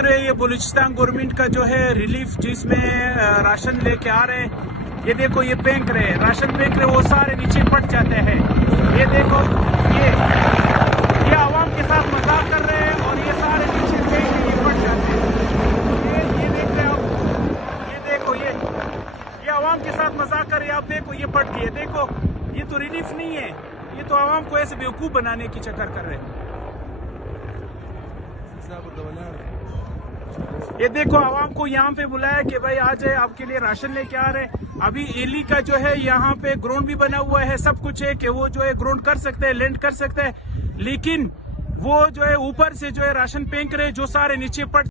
ये बलूचिस्तान गवर्नमेंट का जो है रिलीफ जिसमें राशन लेके आ रहे हैं, ये देखो ये फेंक रहे राशन फेंक रहे, वो सारे नीचे पट जाते हैं। ये देखो ये आवाम के साथ मजाक कर रहे हैं और ये सारे नीचे फेंक के ये पट जाते हैं। ये देख रहे हो आप, ये देखो ये आवाम के साथ मजाक कर रहे हैं। आप देखो ये पट गए, देखो ये तो रिलीफ नहीं है, ये तो आवाम को ऐसे बेवकूफ बनाने की चक्कर कर रहे हैं। ये देखो आवाम को यहाँ पे बुलाया कि भाई आ जाए, आपके लिए राशन लेके आ रहे हैं। अभी एली का जो है यहाँ पे ग्राउंड भी बना हुआ है, सब कुछ है कि वो जो है ग्राउंड कर सकते हैं, लैंड कर सकते हैं, लेकिन वो जो है ऊपर से जो है राशन फेंक रहे जो सारे नीचे पड़